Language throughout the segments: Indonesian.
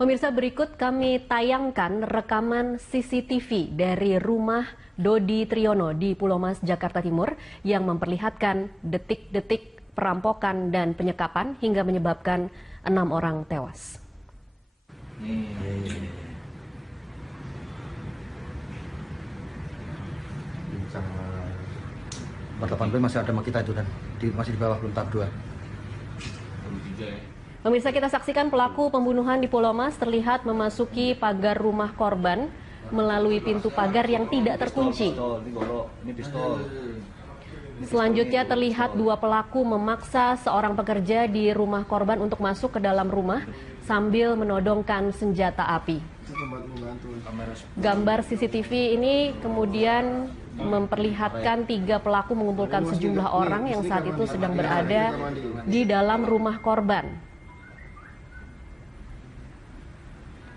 Pemirsa, berikut kami tayangkan rekaman CCTV dari rumah Dodi Triyono di Pulau Mas, Jakarta Timur yang memperlihatkan detik-detik perampokan dan penyekapan hingga menyebabkan 6 orang tewas. Empat 8 masih ada sama kita itu, dan masih di bawah belum tahap 2. Pemirsa, kita saksikan pelaku pembunuhan di Pulau Mas terlihat memasuki pagar rumah korban melalui pintu pagar yang tidak terkunci. Selanjutnya terlihat dua pelaku memaksa seorang pekerja di rumah korban untuk masuk ke dalam rumah sambil menodongkan senjata api. Gambar CCTV ini kemudian memperlihatkan 3 pelaku mengumpulkan sejumlah orang yang saat itu sedang berada di dalam rumah korban.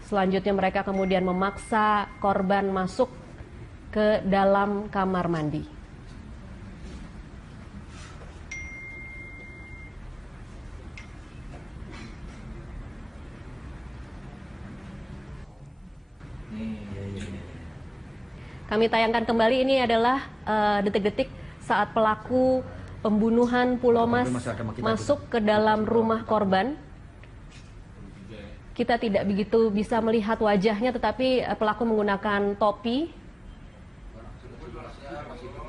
Selanjutnya mereka kemudian memaksa korban masuk ke dalam kamar mandi. Kami tayangkan kembali, ini adalah detik-detik saat pelaku pembunuhan Pulau Mas masuk ke dalam rumah korban. Kita tidak begitu bisa melihat wajahnya, tetapi pelaku menggunakan topi.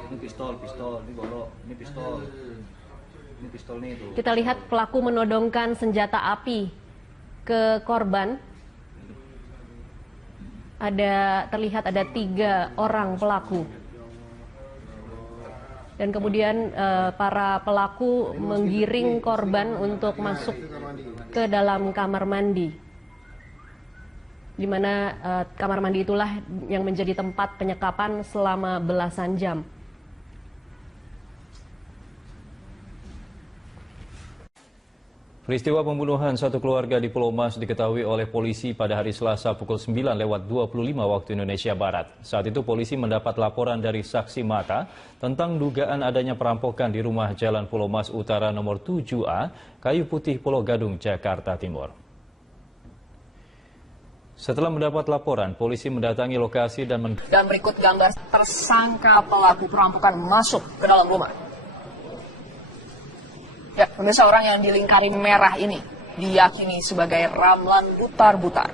Ini pistol, ini golok, ini pistol. Ini pistol nih itu. Kita lihat pelaku menodongkan senjata api ke korban. Terlihat ada 3 orang pelaku. Dan kemudian para pelaku menggiring korban untuk masuk ke dalam kamar mandi, di mana kamar mandi itulah yang menjadi tempat penyekapan selama belasan jam. Peristiwa pembunuhan satu keluarga di Pulau Mas diketahui oleh polisi pada hari Selasa pukul 9:25 waktu Indonesia Barat. Saat itu polisi mendapat laporan dari saksi mata tentang dugaan adanya perampokan di rumah Jalan Pulau Mas Utara nomor 7A, Kayu Putih, Pulau Gadung, Jakarta Timur. Setelah mendapat laporan, polisi mendatangi lokasi dan berikut gambar tersangka pelaku perampokan masuk ke dalam rumah. Ya, pemirsa, orang yang dilingkari merah ini diyakini sebagai Ramlan Butar-Butar.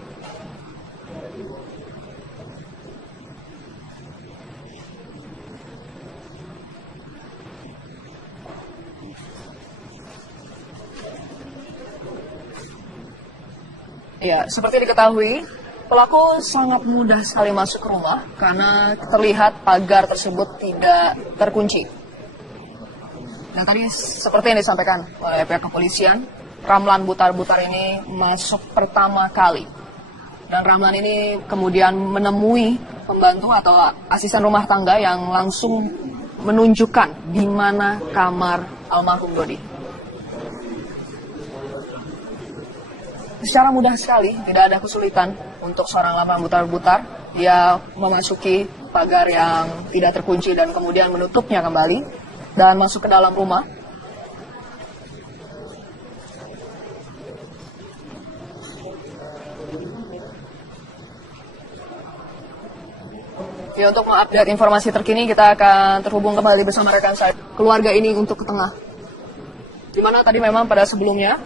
Ya, seperti diketahui, pelaku sangat mudah sekali masuk ke rumah karena terlihat pagar tersebut tidak terkunci. Dan tadi seperti yang disampaikan oleh pihak kepolisian, Ramlan Butar-Butar ini masuk pertama kali. Dan Ramlan ini kemudian menemui pembantu atau asisten rumah tangga yang langsung menunjukkan di mana kamar almarhum Dodi. Secara mudah sekali, tidak ada kesulitan untuk seorang Ramlan Butar-Butar. Dia memasuki pagar yang tidak terkunci dan kemudian menutupnya kembali dan masuk ke dalam rumah. Ya, untuk mengupdate informasi terkini, kita akan terhubung kembali bersama rekan saya, keluarga ini untuk ke tengah. Di mana tadi memang pada sebelumnya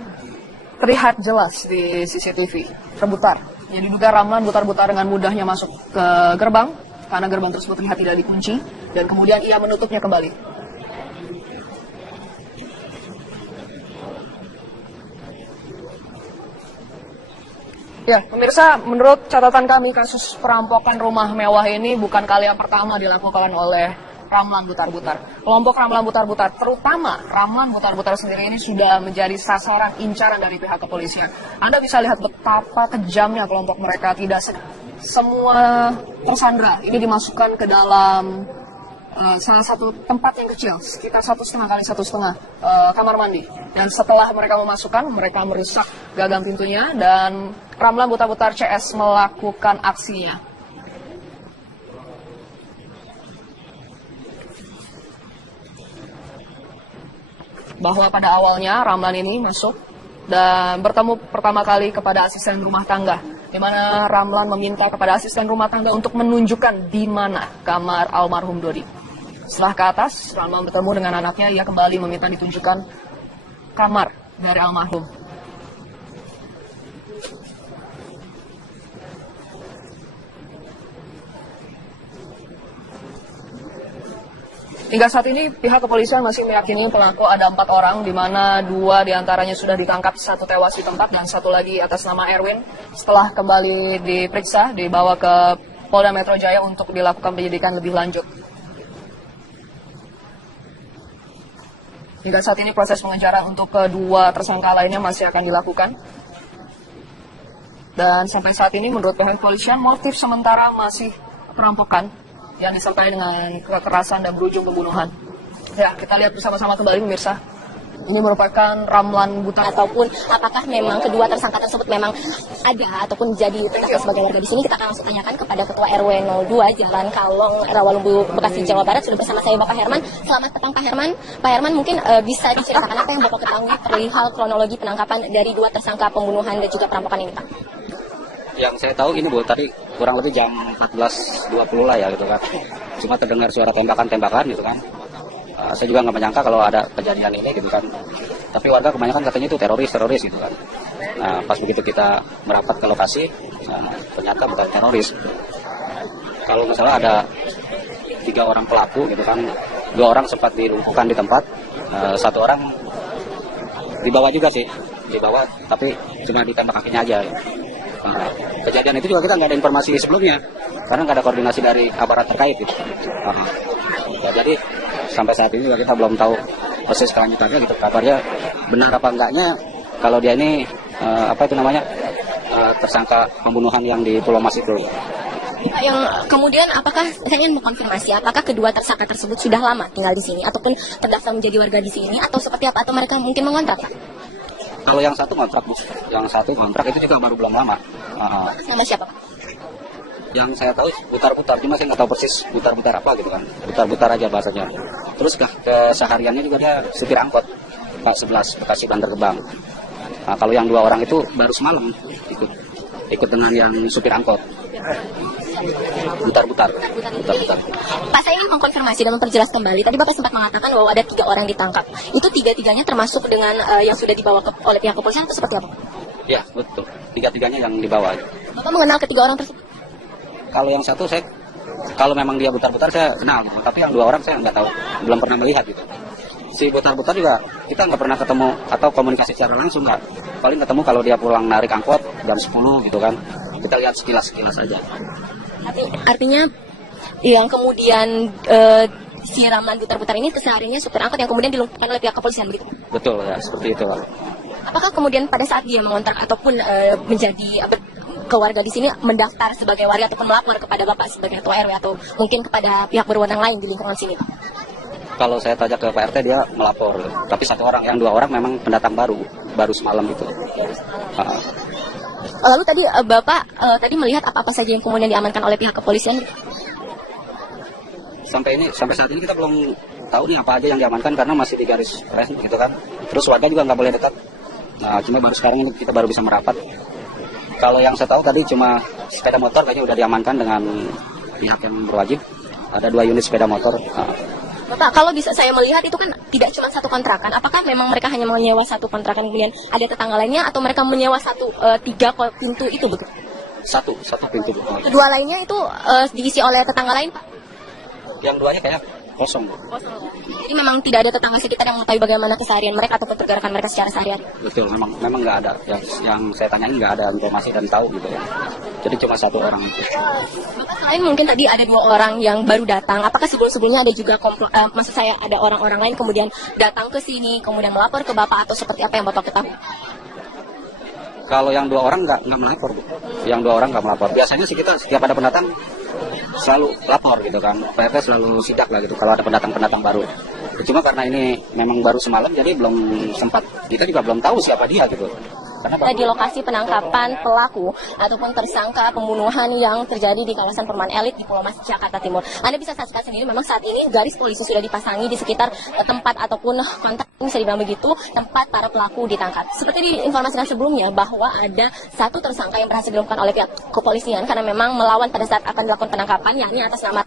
terlihat jelas di CCTV terbutar. Jadi diduga Ramlan Butar-Butar dengan mudahnya masuk ke gerbang karena gerbang tersebut terlihat tidak dikunci dan kemudian ia menutupnya kembali. Ya, pemirsa, menurut catatan kami, kasus perampokan rumah mewah ini bukan kali yang pertama dilakukan oleh Ramlan Butar-Butar. Kelompok Ramlan Butar-Butar, terutama Ramlan Butar-Butar sendiri ini sudah menjadi sasaran incaran dari pihak kepolisian. Anda bisa lihat betapa kejamnya kelompok mereka. Tidak semua tersandra ini dimasukkan ke dalam salah satu tempat yang kecil, sekitar 1,5 kali 1,5 kamar mandi. Dan setelah mereka memasukkan, mereka merusak gagang pintunya dan Ramlan Butar-Butar CS melakukan aksinya. Bahwa pada awalnya Ramlan ini masuk dan bertemu pertama kali kepada asisten rumah tangga, di mana Ramlan meminta kepada asisten rumah tangga untuk menunjukkan di mana kamar almarhum Dodi. Setelah ke atas, Ramlan bertemu dengan anaknya, ia kembali meminta ditunjukkan kamar dari almarhum. Hingga saat ini pihak kepolisian masih meyakini pelaku ada 4 orang, di mana 2 diantaranya sudah ditangkap, 1 tewas di tempat dan 1 lagi atas nama Erwin. Setelah kembali diperiksa, dibawa ke Polda Metro Jaya untuk dilakukan penyidikan lebih lanjut. Hingga saat ini proses pengejaran untuk kedua tersangka lainnya masih akan dilakukan. Dan sampai saat ini menurut pihak kepolisian motif sementara masih perampokan yang disampaikan dengan kekerasan dan berujung pembunuhan. Ya, kita lihat bersama-sama kembali pemirsa. Ini merupakan Ramlan Butar. Ataupun apakah memang kedua tersangka tersebut memang ada ataupun jadi tersangka sebagai warga di sini, kita akan langsung tanyakan kepada Ketua RW 02 Jalan Kalong, Rawalumbu, Bekasi, Jawa Barat. Sudah bersama saya Bapak Herman. Selamat petang Pak Herman. Pak Herman, mungkin bisa diceritakan apa yang Bapak ketahui perihal kronologi penangkapan dari 2 tersangka pembunuhan dan juga perampokan ini, Pak? Yang saya tahu ini Bu, tadi kurang lebih jam 14.20 lah ya gitu kan. Cuma terdengar suara tembakan-tembakan gitu kan. Saya juga nggak menyangka kalau ada kejadian ini gitu kan. Tapi warga kebanyakan katanya itu teroris gitu kan. Nah pas begitu kita merapat ke lokasi, ternyata bukan teroris. Kalau misalnya ada 3 orang pelaku gitu kan, 2 orang sempat dilumpuhkan di tempat, 1 orang dibawa juga sih, dibawa tapi cuma ditembak kakinya aja. Nah, kejadian itu juga kita nggak ada informasi sebelumnya karena nggak ada koordinasi dari aparat terkait gitu. Ya, jadi sampai saat ini juga kita belum tahu persis kelanjutannya gitu, kabarnya benar apa enggaknya kalau dia ini tersangka pembunuhan yang di Pulau Mas itu. Yang kemudian apakah saya ingin mengkonfirmasi apakah kedua tersangka tersebut sudah lama tinggal di sini ataupun terdaftar menjadi warga di sini atau seperti apa, atau mereka mungkin mengontrak, Pak? Kalau yang satu kontrak, Bu. Yang satu kontrak itu juga baru belum lama. Nama siapa, Pak? Yang saya tahu Butar-Butar, cuma saya nggak tahu persis Butar-Butar apa gitu kan. Butar-Butar aja bahasanya. Terus kesehariannya juga dia supir angkot Pak 11 Bekasi Bantar Gebang. Nah, kalau yang 2 orang itu baru semalam ikut dengan yang supir angkot. Butar-Butar. Pak, saya ingin mengkonfirmasi dan memperjelas kembali. Tadi Bapak sempat mengatakan bahwa ada 3 orang ditangkap. Itu 3-tiganya termasuk dengan yang sudah dibawa oleh pihak kepolisian atau seperti apa? Ya, betul. 3-tiganya yang dibawa. Bapak mengenal ketiga orang tersebut? Kalau yang satu kalau memang dia Butar-Butar saya kenal, tapi yang 2 orang saya nggak tahu, belum pernah melihat gitu. Si Butar-Butar juga kita nggak pernah ketemu atau komunikasi secara langsung, nggak. Paling ketemu kalau dia pulang narik angkot jam 10 gitu kan. Kita lihat sekilas aja. Artinya yang kemudian si Ramlan Butar-Butar ini kesehariannya supir angkot yang kemudian dilumpuhkan oleh pihak kepolisian, begitu? Betul ya, seperti itu Pak. Apakah kemudian pada saat dia mengontrak ataupun menjadi keluarga di sini mendaftar sebagai warga ataupun melapor kepada Bapak sebagai Ketua RW atau mungkin kepada pihak berwenang lain di lingkungan sini, Pak? Kalau saya tanya ke Pak RT dia melapor, tapi 1 orang, yang 2 orang memang pendatang baru semalam itu. Lalu tadi Bapak tadi melihat apa-apa saja yang kemudian diamankan oleh pihak kepolisian? Sampai saat ini kita belum tahu nih apa aja yang diamankan karena masih di garis rem gitu kan. Terus warga juga nggak boleh dekat. Nah, cuma baru sekarang ini kita baru bisa merapat. Kalau yang saya tahu tadi cuma sepeda motor kayaknya udah diamankan dengan pihak yang berwajib. Ada 2 unit sepeda motor. Bapak, kalau bisa saya melihat itu kan tidak cuma 1 kontrakan. Apakah memang mereka hanya menyewa 1 kontrakan kemudian ada tetangga lainnya atau mereka menyewa 3 pintu itu, begitu? Satu pintu. Kedua lainnya itu diisi oleh tetangga lain, Pak? Yang 2-nya kayak kosong. Jadi memang tidak ada tetangga sekitar yang mengetahui bagaimana keseharian mereka ataupun pergerakan mereka secara sehari-hari? Betul, memang nggak ada. Yang saya tanyain nggak ada informasi dan tahu gitu ya. Jadi cuma 1 orang. Bapak, selain mungkin tadi ada 2 orang yang baru datang, apakah sebelum-sebelumnya ada juga maksud saya ada orang-orang lain kemudian datang ke sini, kemudian melapor ke Bapak atau seperti apa yang Bapak ketahui? Kalau yang 2 orang nggak melapor, Bu. Yang 2 orang nggak melapor. Biasanya sih kita setiap ada pendatang selalu lapor gitu kan. PRT selalu sidak lah gitu kalau ada pendatang baru. Cuma karena ini memang baru semalam jadi belum sempat, kita juga belum tahu siapa dia gitu. di lokasi penangkapan pelaku ataupun tersangka pembunuhan yang terjadi di kawasan perumahan elit di Pulau Mas, Jakarta Timur. Anda bisa saksikan sendiri, memang saat ini garis polisi sudah dipasangi di sekitar tempat ataupun kontak, bisa dibilang begitu, tempat para pelaku ditangkap. Seperti diinformasikan sebelumnya bahwa ada satu tersangka yang berhasil dilakukan oleh pihak kepolisian karena memang melawan pada saat akan dilakukan penangkapan, yakni atas nama.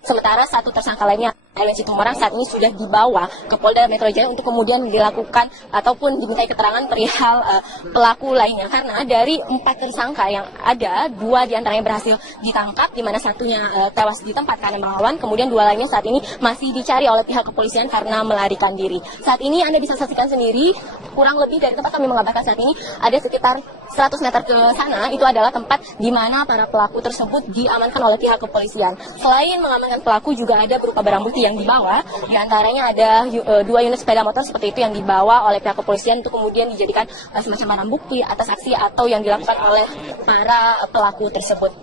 Sementara satu tersangka lainnya, Ellen Situmorang, saat ini sudah dibawa ke Polda Metro Jaya untuk kemudian dilakukan ataupun dimintai keterangan perihal pelaku lainnya. Karena dari 4 tersangka yang ada, 2 diantaranya berhasil ditangkap, di mana satunya tewas di tempat karena melawan, kemudian 2 lainnya saat ini masih dicari oleh pihak kepolisian karena melarikan diri. Saat ini Anda bisa saksikan sendiri, kurang lebih dari tempat kami mengabarkan saat ini, ada sekitar 100 meter ke sana, itu adalah tempat di mana para pelaku tersebut diamankan oleh pihak kepolisian. Selain mengamankan pelaku, juga ada berupa barang bukti yang dibawa, di antaranya ada 2 unit sepeda motor seperti itu yang dibawa oleh pihak kepolisian untuk kemudian dijadikan semacam barang bukti atas aksi atau yang dilakukan oleh para pelaku tersebut.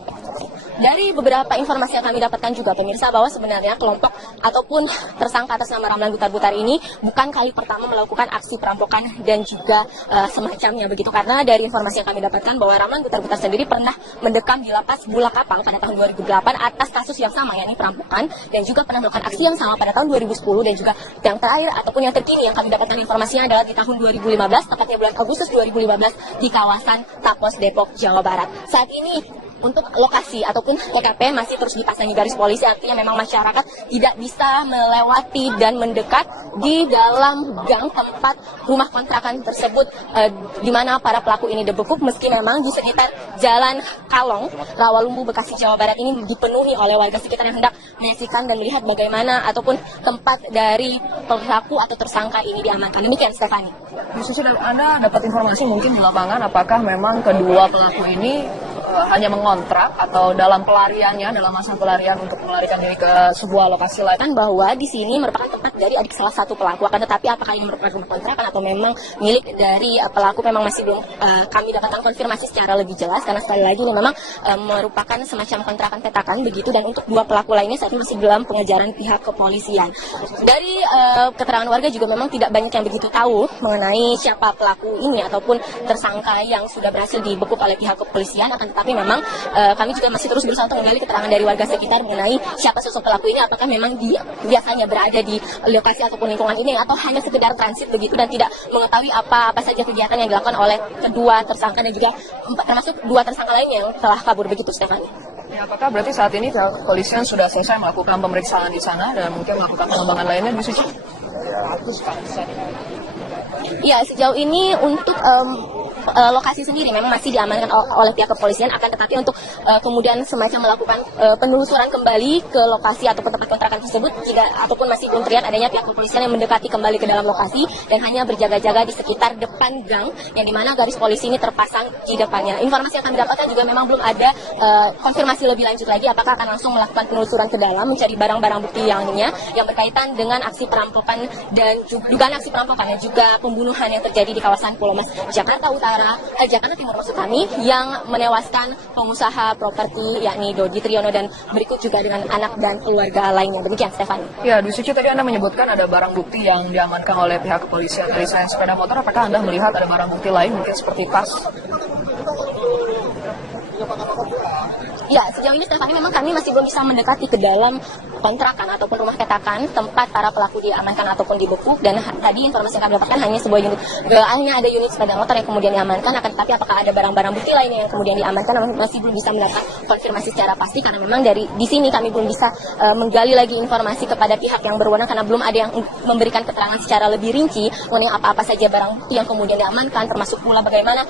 Dari beberapa informasi yang kami dapatkan juga, pemirsa, bahwa sebenarnya kelompok ataupun tersangka atas nama Ramlan Butar-Butar ini bukan kali pertama melakukan aksi perampokan dan juga semacamnya begitu, karena dari informasi yang kami dapatkan bahwa Ramlan Butar-Butar sendiri pernah mendekam di lapas Bula Kapang pada tahun 2008 atas kasus yang sama, yakni perampokan, dan juga pernah melakukan aksi yang sama pada tahun 2010, dan juga yang terakhir ataupun yang terkini yang kami dapatkan informasinya adalah di tahun 2015, tepatnya bulan Agustus 2015 di kawasan Tapos, Depok, Jawa Barat. Saat ini untuk lokasi ataupun TKP masih terus dipasangi garis polisi, artinya memang masyarakat tidak bisa melewati dan mendekat di dalam gang tempat rumah kontrakan tersebut di mana para pelaku ini dibekuk, meski memang di sekitar Jalan Kalong, Rawalumbu, Bekasi, Jawa Barat ini dipenuhi oleh warga sekitar yang hendak menyaksikan dan melihat bagaimana ataupun tempat dari pelaku atau tersangka ini diamankan. Demikian, Stefani. Susi, Anda dapat informasi mungkin di lapangan, apakah memang kedua pelaku ini hanya mengontrak atau dalam pelariannya, dalam masa pelarian untuk melarikan diri ke sebuah lokasi lain? Kan bahwa di sini merupakan tempat dari adik salah satu pelaku, akan tetapi apakah ini merupakan rumah kontrakan atau memang milik dari pelaku memang masih belum kami dapatkan konfirmasi secara lebih jelas, karena sekali lagi ini memang merupakan semacam kontrakan petakan begitu, dan untuk 2 pelaku lainnya saat ini masih dalam pengejaran pihak kepolisian. Dari keterangan warga juga memang tidak banyak yang begitu tahu mengenai siapa pelaku ini ataupun tersangka yang sudah berhasil dibekuk oleh pihak kepolisian, akan tetapi memang kami juga masih terus berusaha untuk menggali keterangan dari warga sekitar mengenai siapa sosok pelaku ini, apakah memang dia biasanya berada di lokasi ataupun lingkungan ini atau hanya sekedar transit begitu dan tidak mengetahui apa saja kegiatan yang dilakukan oleh kedua tersangka dan juga termasuk 2 tersangka lainnya yang telah kabur begitu, Stefani. Ya, apakah berarti saat ini kepolisian sudah selesai melakukan pemeriksaan di sana dan mungkin melakukan pengembangan lainnya di situ? Ya, sejauh ini untuk lokasi sendiri memang masih diamankan oleh pihak kepolisian, akan tetapi untuk kemudian semacam melakukan penelusuran kembali ke lokasi ataupun tempat kontrakan tersebut tidak, ataupun masih belum terlihat adanya pihak kepolisian yang mendekati kembali ke dalam lokasi dan hanya berjaga-jaga di sekitar depan gang yang dimana garis polisi ini terpasang di depannya. Informasi yang kami dapatkan juga memang belum ada konfirmasi lebih lanjut lagi apakah akan langsung melakukan penelusuran ke dalam mencari barang-barang bukti yang berkaitan dengan aksi perampokan dan dugaan aksi perampokan dan juga pembunuhan yang terjadi di kawasan Pulau Mas, Jakarta Jakarta Timur maksud kami, yang menewaskan pengusaha properti yakni Dodi Triyono dan berikut juga dengan anak dan keluarga lainnya. Demikian, Stefani. Ya, di Suci, tadi Anda menyebutkan ada barang bukti yang diamankan oleh pihak kepolisian. Dari saya sepeda motor, apakah Anda melihat ada barang bukti lain mungkin seperti tas? Ya, sejauh ini Stefani memang kami masih belum bisa mendekati ke dalam kontrakan ataupun rumah petakan tempat para pelaku diamankan ataupun dibekuk, dan tadi informasi yang kami dapatkan hanya sebuah unit, hanya ada unit sepeda motor yang kemudian diamankan, akan tetapi apakah ada barang-barang bukti lainnya yang kemudian diamankan masih belum bisa mendapatkan konfirmasi secara pasti, karena memang di sini kami belum bisa menggali lagi informasi kepada pihak yang berwenang karena belum ada yang memberikan keterangan secara lebih rinci mengenai apa-apa saja barang bukti yang kemudian diamankan, termasuk pula bagaimana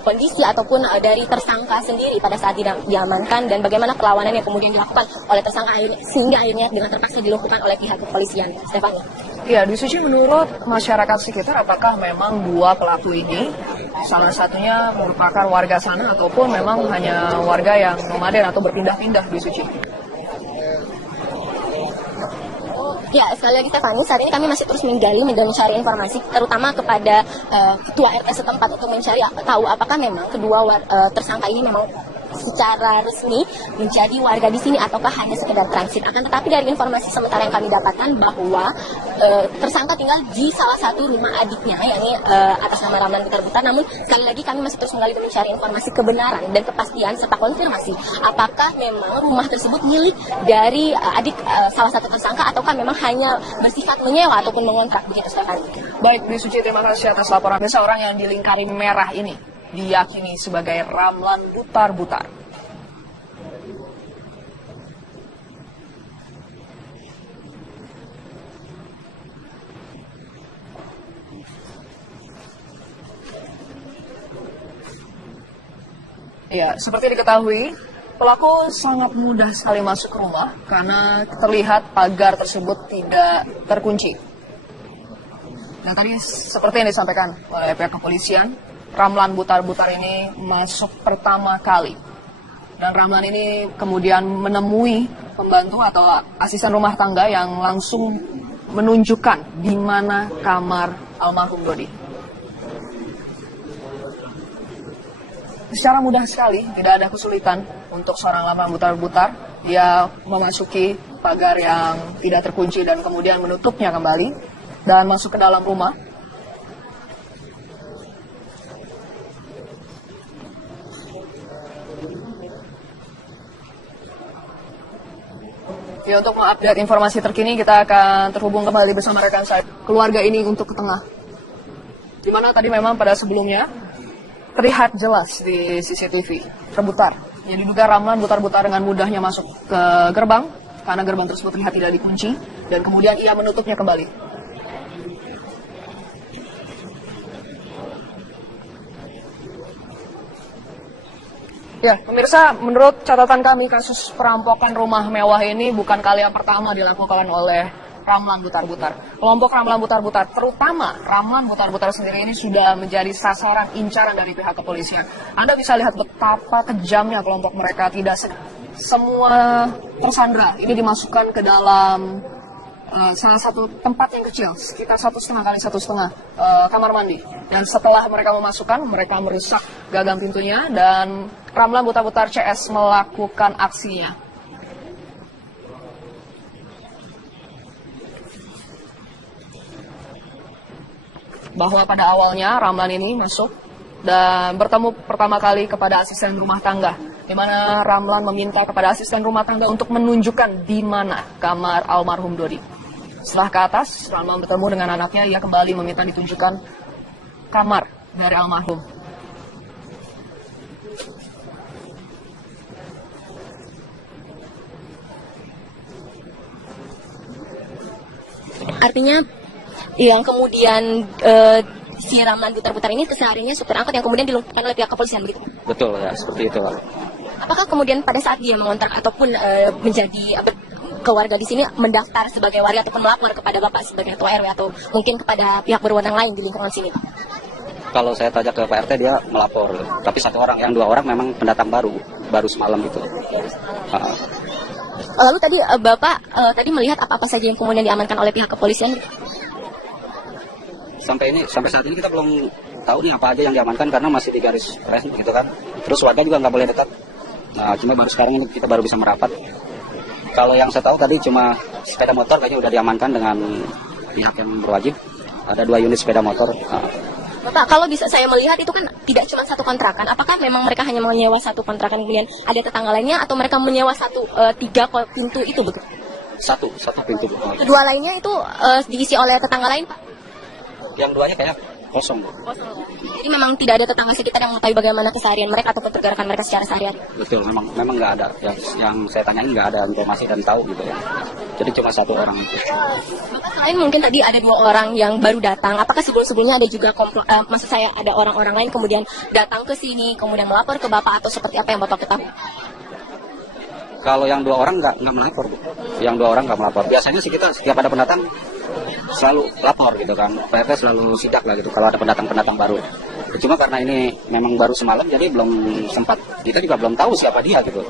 kondisi ataupun dari tersangka sendiri pada saat diamankan dan bagaimana perlawanan yang kemudian dilakukan oleh tersangka sehingga akhirnya dengan terpaksa dilumpuhkan oleh pihak kepolisian. Stefani. Ya, di Suci, menurut masyarakat sekitar, apakah memang 2 pelaku ini salah satunya merupakan warga sana ataupun memang hanya warga yang nomaden atau berpindah-pindah di Suci? Ya, sekali lagi Stefani, saat ini kami masih terus menggali dan mencari informasi, terutama kepada ketua RT setempat untuk mencari tahu apakah memang kedua tersangka ini memang secara resmi menjadi warga di sini ataukah hanya sekedar transit. Akan tetapi dari informasi sementara yang kami dapatkan bahwa tersangka tinggal di salah satu rumah adiknya, yakni atas nama Ramlan Butar-Butar. Namun sekali lagi kami masih terus mengalami mencari informasi kebenaran dan kepastian serta konfirmasi apakah memang rumah tersebut milik dari adik salah satu tersangka ataukah memang hanya bersifat menyewa ataupun mengontrak, begitu Stefan. Baik, Dwi Suci, terima kasih atas laporan. Seorang yang di lingkaran merah ini diyakini sebagai Ramlan Butar-Butar. Ya, seperti diketahui, pelaku sangat mudah sekali masuk ke rumah karena terlihat pagar tersebut tidak terkunci. Dan tadi seperti yang disampaikan oleh pihak kepolisian, Ramlan Butar-Butar ini masuk pertama kali. Dan Ramlan ini kemudian menemui pembantu atau asisten rumah tangga yang langsung menunjukkan di mana kamar almarhum Dodi. Secara mudah sekali, tidak ada kesulitan untuk seorang Ramlan Butar-Butar. Dia memasuki pagar yang tidak terkunci dan kemudian menutupnya kembali dan masuk ke dalam rumah. Ya, untuk mengupdate informasi terkini, kita akan terhubung kembali bersama rekan saya, keluarga ini untuk ke tengah. Di mana tadi memang pada sebelumnya terlihat jelas di CCTV terbutar. Jadi diduga Ramlan Butar-Butar dengan mudahnya masuk ke gerbang karena gerbang tersebut terlihat tidak dikunci dan kemudian ia menutupnya kembali. Ya, pemirsa, menurut catatan kami, kasus perampokan rumah mewah ini bukan kali yang pertama dilakukan oleh Ramlan Butar-Butar. Kelompok Ramlan Butar-Butar, terutama Ramlan Butar-Butar sendiri ini sudah menjadi sasaran incaran dari pihak kepolisian. Anda bisa lihat betapa kejamnya kelompok mereka. Tidak semua tersandra ini dimasukkan ke dalam salah satu tempat yang kecil, sekitar 1,5 kali 1,5 kamar mandi. Dan setelah mereka memasukkan, mereka merusak gagang pintunya dan Ramlan Butar-Butar CS melakukan aksinya. Bahwa pada awalnya Ramlan ini masuk dan bertemu pertama kali kepada asisten rumah tangga, di mana Ramlan meminta kepada asisten rumah tangga untuk menunjukkan di mana kamar almarhum Dodi. Setelah ke atas, Ramlan bertemu dengan anaknya, ia kembali meminta ditunjukkan kamar dari almarhum. Artinya yang kemudian si Ramlan Butar-Butar ini kesehariannya supir angkot yang kemudian dilumpuhkan oleh pihak kepolisian, begitu? Betul ya, seperti itu. Apakah kemudian pada saat dia mengontrak ataupun menjadi keluarga di sini mendaftar sebagai warga ataupun melapor kepada Bapak sebagai ketua RW atau mungkin kepada pihak berwenang lain di lingkungan sini, Pak? Kalau saya tanya ke Pak RT, dia melapor. Tapi satu orang, yang 2 orang memang pendatang baru semalam itu. Lalu tadi Bapak tadi melihat apa-apa saja yang kemudian diamankan oleh pihak kepolisian? Sampai saat ini kita belum tahu nih apa aja yang diamankan karena masih di garis rest gitu kan. Terus warga juga nggak boleh dekat. Nah, cuma baru sekarang ini kita baru bisa merapat. Kalau yang saya tahu tadi cuma sepeda motor kayaknya udah diamankan dengan pihak yang berwajib. Ada 2 unit sepeda motor. Bapak, kalau bisa saya melihat itu kan tidak cuma satu kontrakan. Apakah memang mereka hanya menyewa satu kontrakan kemudian ada tetangga lainnya atau mereka menyewa 3 pintu itu begitu? Satu pintu. Kedua lainnya itu diisi oleh tetangga lain, Pak? Yang 2-nya kayak kosong. Jadi memang tidak ada tetangga sekitar yang mengetahui bagaimana keseharian mereka ataupun pergerakan mereka secara sehari-hari? Betul, memang nggak ada. Yang saya tanyain nggak ada informasi dan tahu gitu ya. Jadi cuma 1 orang. Bapak, selain mungkin tadi ada 2 orang yang baru datang, apakah sebelum-sebelumnya ada juga maksud saya ada orang-orang lain kemudian datang ke sini kemudian melapor ke Bapak atau seperti apa yang Bapak ketahui? Kalau yang 2 orang nggak melapor, Bu. Yang 2 orang nggak melapor. Biasanya sih kita setiap ada pendatang selalu lapor gitu kan. PRT selalu sidak lah gitu kalau ada pendatang baru. Cuma karena ini memang baru semalam jadi belum sempat, kita juga belum tahu siapa dia gitu.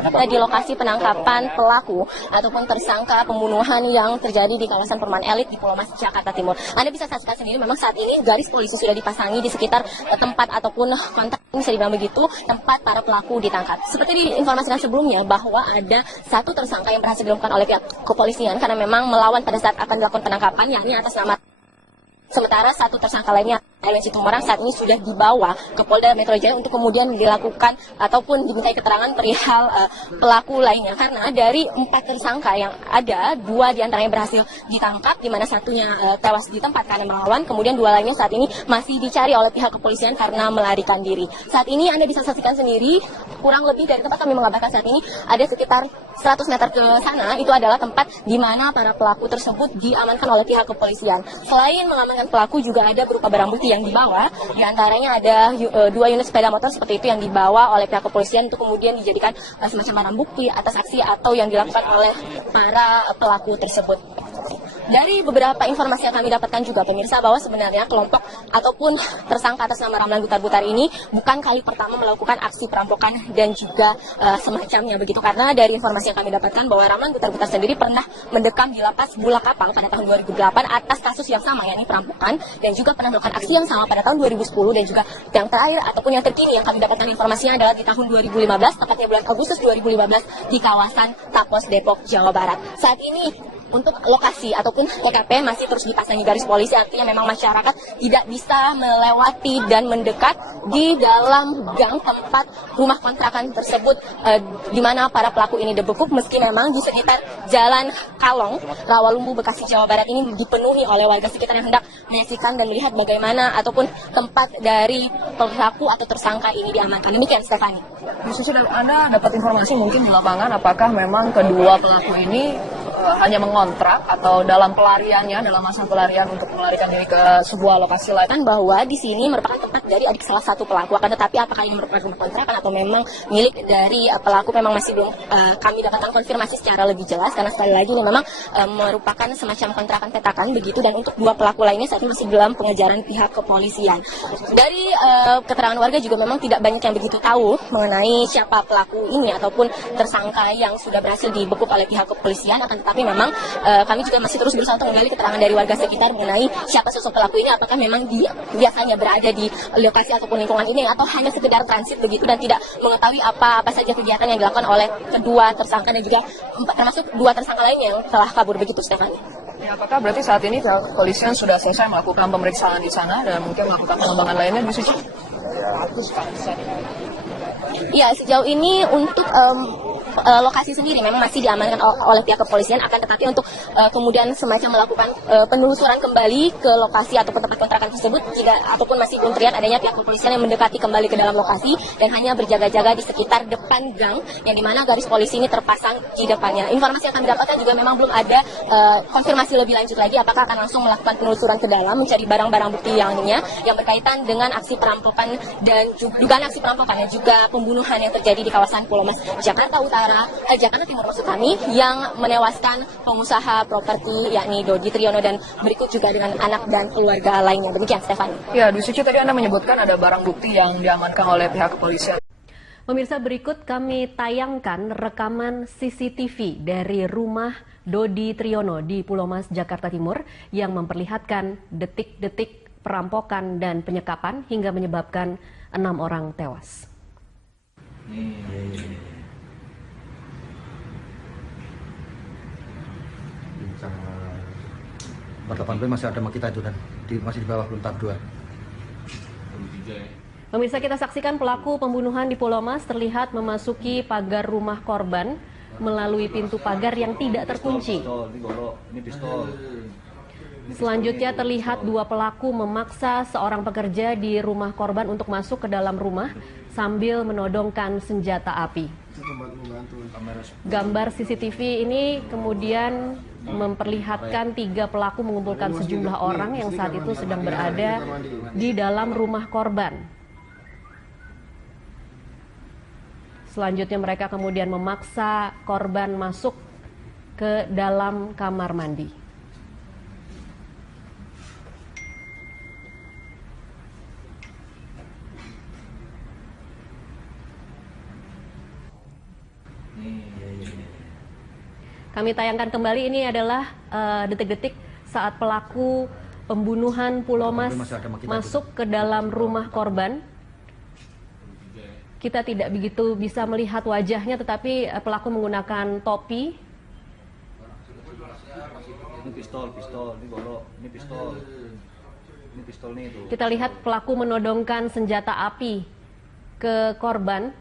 di lokasi penangkapan pelaku ataupun tersangka pembunuhan yang terjadi di kawasan perumahan elit di Pulau Mas, Jakarta Timur. Anda bisa saksikan sendiri memang saat ini garis polisi sudah dipasangi di sekitar tempat ataupun kontak bisa dibilang begitu tempat para pelaku ditangkap. Seperti diinformasikan sebelumnya bahwa ada satu tersangka yang berhasil dilakukan oleh pihak kepolisian karena memang melawan pada saat akan dilakukan penangkapan, yakni atas nama. Sementara satu tersangka lainnya, Erwin Situmorang, saat ini sudah dibawa ke Polda Metro Jaya untuk kemudian dilakukan ataupun dimintai keterangan perihal pelaku lainnya. Karena dari 4 tersangka yang ada, 2 diantaranya berhasil ditangkap, di mana satunya tewas di tempat karena melawan, kemudian 2 lainnya saat ini masih dicari oleh pihak kepolisian karena melarikan diri. Saat ini Anda bisa saksikan sendiri, kurang lebih dari tempat kami mengabarkan saat ini, ada sekitar 100 meter ke sana, itu adalah tempat di mana para pelaku tersebut diamankan oleh pihak kepolisian. Selain mengamankan pelaku, juga ada berupa barang bukti yang dibawa, diantaranya ada 2 unit sepeda motor seperti itu yang dibawa oleh pihak kepolisian untuk kemudian dijadikan semacam barang bukti atas aksi atau yang dilakukan oleh para pelaku tersebut. Dari beberapa informasi yang kami dapatkan juga pemirsa bahwa sebenarnya kelompok ataupun tersangka atas nama Ramlan Butar-Butar ini bukan kali pertama melakukan aksi perampokan dan juga semacamnya begitu, karena dari informasi yang kami dapatkan bahwa Ramlan Butar-Butar sendiri pernah mendekam di lapas Bulakapang pada tahun 2008 atas kasus yang sama, yakni perampokan, dan juga pernah melakukan aksi yang sama pada tahun 2010, dan juga yang terakhir ataupun yang terkini yang kami dapatkan informasinya adalah di tahun 2015, tepatnya bulan Agustus 2015 di kawasan Tapos, Depok, Jawa Barat. Saat ini untuk lokasi ataupun TKP masih terus dipasangi garis polisi, artinya memang masyarakat tidak bisa melewati dan mendekat di dalam gang tempat rumah kontrakan tersebut di mana para pelaku ini dibekuk, meski memang di sekitar Jalan Kalong, Rawalumbu, Bekasi, Jawa Barat ini dipenuhi oleh warga sekitar yang hendak menyaksikan dan melihat bagaimana ataupun tempat dari pelaku atau tersangka ini diamankan. Demikian, Stefani. Khususnya Anda dapat informasi mungkin di lapangan, apakah memang kedua pelaku ini hanya mengontrak atau dalam pelariannya, dalam masa pelarian untuk melarikan diri ke sebuah lokasi lain? Kan bahwa di sini merupakan tempat dari adik salah satu pelaku, akan tetapi apakah ini merupakan rumah kontrakan atau memang milik dari pelaku memang masih belum kami dapatkan konfirmasi secara lebih jelas, karena sekali lagi ini memang merupakan semacam kontrakan petakan begitu, dan untuk 2 pelaku lainnya saat ini masih dalam pengejaran pihak kepolisian. Dari keterangan warga juga memang tidak banyak yang begitu tahu mengenai siapa pelaku ini ataupun tersangka yang sudah berhasil dibekuk oleh pihak kepolisian, akan tapi memang kami juga masih terus berusaha untuk menggali keterangan dari warga sekitar mengenai siapa sosok pelaku ini, apakah memang dia biasanya berada di lokasi ataupun lingkungan ini atau hanya sekedar transit begitu dan tidak mengetahui apa saja kegiatan yang dilakukan oleh kedua tersangka dan juga termasuk 2 tersangka lain yang telah kabur begitu, Stefani. Ya, apakah berarti saat ini pihak kepolisian sudah selesai melakukan pemeriksaan di sana dan mungkin melakukan pengembangan lainnya, Bu Suci? Ya, sejauh ini untuk lokasi sendiri memang masih diamankan oleh pihak kepolisian, akan tetapi untuk kemudian semacam melakukan penelusuran kembali ke lokasi ataupun tempat kontrakan tersebut tidak, ataupun masih belum terlihat adanya pihak kepolisian yang mendekati kembali ke dalam lokasi dan hanya berjaga-jaga di sekitar depan gang yang dimana garis polisi ini terpasang di depannya. Informasi yang kami dapatkan juga memang belum ada konfirmasi lebih lanjut lagi apakah akan langsung melakukan penelusuran ke dalam mencari barang-barang bukti lainnya yang berkaitan dengan aksi perampokan dan dugaan aksi perampokan dan juga pembunuhan yang terjadi di kawasan Pulau Mas, Jakarta Jakarta Timur maksud kami, yang menewaskan pengusaha properti yakni Dodi Triyono dan berikut juga dengan anak dan keluarga lainnya. Demikian, Stefani. Ya, Bu Suci, tadi Anda menyebutkan ada barang bukti yang diamankan oleh pihak kepolisian. Pemirsa, berikut kami tayangkan rekaman CCTV dari rumah Dodi Triyono di Pulau Mas, Jakarta Timur yang memperlihatkan detik-detik perampokan dan penyekapan hingga menyebabkan 6 orang tewas. Nomor 18 masih ada sama kita itu, dan masih di bawah, belum tahap 2. Pemirsa, kita saksikan pelaku pembunuhan di Pulau Mas terlihat memasuki pagar rumah korban melalui pintu pagar yang tidak terkunci. Ini pistol. Selanjutnya terlihat 2 pelaku memaksa seorang pekerja di rumah korban untuk masuk ke dalam rumah sambil menodongkan senjata api. Gambar CCTV ini kemudian memperlihatkan 3 pelaku mengumpulkan sejumlah orang yang saat itu sedang berada di dalam rumah korban. Selanjutnya mereka kemudian memaksa korban masuk ke dalam kamar mandi. Kami tayangkan kembali, ini adalah detik-detik saat pelaku pembunuhan Pulomas masuk ke dalam rumah korban. Kita tidak begitu bisa melihat wajahnya, tetapi pelaku menggunakan topi. Ini pistol, ini golok, ini pistol. Ini pistol nih itu. Kita lihat pelaku menodongkan senjata api ke korban.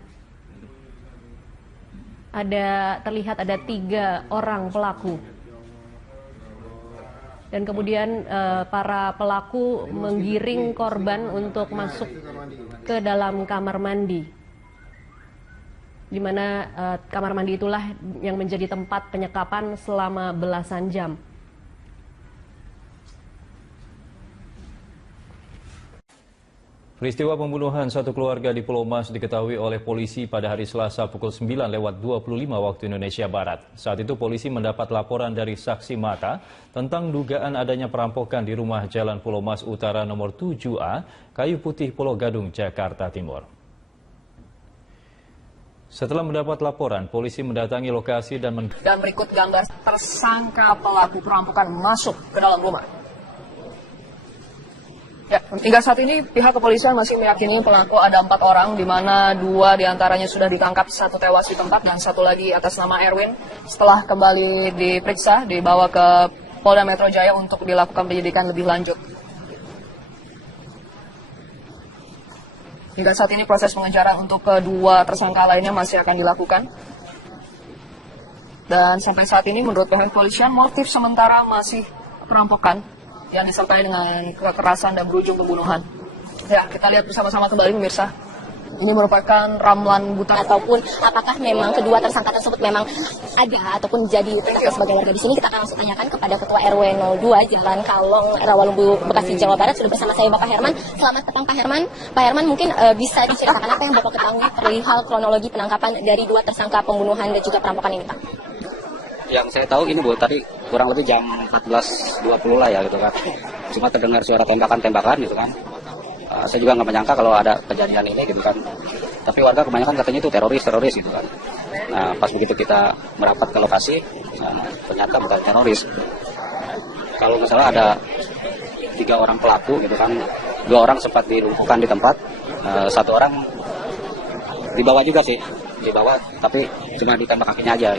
Terlihat ada 3 orang pelaku. Dan kemudian para pelaku menggiring korban untuk masuk ke dalam kamar mandi, di mana kamar mandi itulah yang menjadi tempat penyekapan selama belasan jam. Peristiwa pembunuhan satu keluarga di Pulau Mas diketahui oleh polisi pada hari Selasa pukul 9:25 waktu Indonesia Barat. Saat itu polisi mendapat laporan dari saksi mata tentang dugaan adanya perampokan di rumah Jalan Pulau Mas Utara nomor 7A, Kayu Putih, Pulau Gadung, Jakarta Timur. Setelah mendapat laporan, polisi mendatangi lokasi dan berikut gambar tersangka pelaku perampokan masuk ke dalam rumah. Ya, hingga saat ini pihak kepolisian masih meyakini pelaku ada 4 orang, di mana 2 diantaranya sudah ditangkap, 1 tewas di tempat dan 1 lagi atas nama Erwin. Setelah kembali diperiksa, dibawa ke Polda Metro Jaya untuk dilakukan penyidikan lebih lanjut. Hingga saat ini proses pengejaran untuk kedua tersangka lainnya masih akan dilakukan. Dan sampai saat ini menurut pihak kepolisian motif sementara masih perampokan yang disertai dengan kekerasan dan berujung pembunuhan. Ya, kita lihat bersama-sama kembali pemirsa. Ini merupakan ramlan buta, ataupun apakah memang kedua tersangka tersebut memang ada ataupun jadi terdaftar sebagai warga di sini. Kita akan langsung tanyakan kepada Ketua RW 02 Jalan Kalong, Rawalumbu, Bekasi, Jawa Barat. Sudah bersama saya Bapak Herman. Selamat petang Pak Herman. Pak Herman, mungkin bisa diceritakan apa yang Bapak ketahui perihal kronologi penangkapan dari 2 tersangka pembunuhan dan juga perampokan ini, Pak? Yang saya tahu ini Bu, tadi kurang lebih jam 14.20 lah ya gitu kan. Cuma terdengar suara tembakan-tembakan gitu kan. Saya juga nggak menyangka kalau ada kejadian ini gitu kan. Tapi warga kebanyakan katanya itu teroris gitu kan. Nah pas begitu kita merapat ke lokasi, ternyata bukan teroris. Kalau misalnya ada 3 orang pelaku gitu kan, 2 orang sempat dilumpuhkan di tempat, 1 orang dibawa juga sih, dibawa tapi cuma ditembak kakinya aja.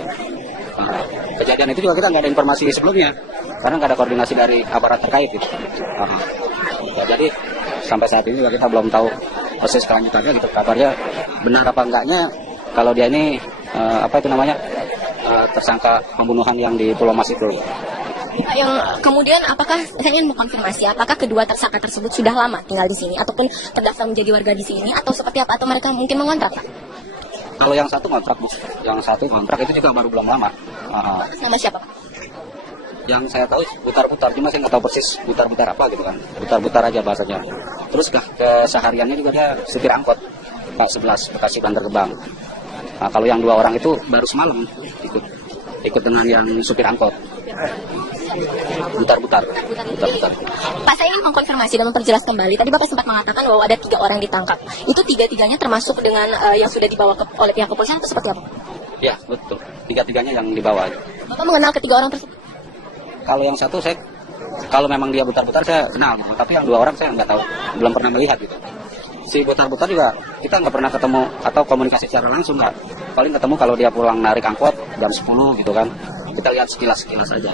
Kejadian itu juga kita nggak ada informasi sebelumnya karena nggak ada koordinasi dari aparat terkait gitu. Ya, jadi sampai saat ini juga kita belum tahu proses kelanjutannya gitu, kabarnya benar apa enggaknya kalau dia ini tersangka pembunuhan yang di Pulau Mas itu. Yang kemudian apakah saya ingin mengkonfirmasi apakah kedua tersangka tersebut sudah lama tinggal di sini ataupun terdaftar menjadi warga di sini atau seperti apa, atau mereka mungkin mengontrak, Pak? Kalau yang satu kontrak, Bu. Yang satu kontrak itu juga baru belum lama. Nama siapa, Pak? Yang saya tahu butar-butar, cuma saya nggak tahu persis butar-butar apa gitu kan. Butar-butar aja bahasanya. Terus kesehariannya juga dia supir angkot, Pak 11 Bekasi Bantar Gebang. Nah, kalau yang 2 orang itu baru semalam ikut dengan yang supir angkot. Butar-butar. Pak, saya ingin mengkonfirmasi dan memperjelas kembali. Tadi Bapak sempat mengatakan bahwa ada 3 orang ditangkap. Itu 3-tiganya termasuk dengan yang sudah dibawa oleh pihak kepolisian atau seperti apa? Ya, betul. 3-tiganya yang dibawa. Bapak mengenal ketiga orang tersebut? Kalau yang satu kalau memang dia butar-butar saya kenal. Tapi yang 2 orang saya nggak tahu, belum pernah melihat gitu. Si butar-butar juga kita nggak pernah ketemu atau komunikasi secara langsung nggak. Paling ketemu kalau dia pulang narik angkot jam 10 gitu kan. Kita lihat sekilas-sekilas saja.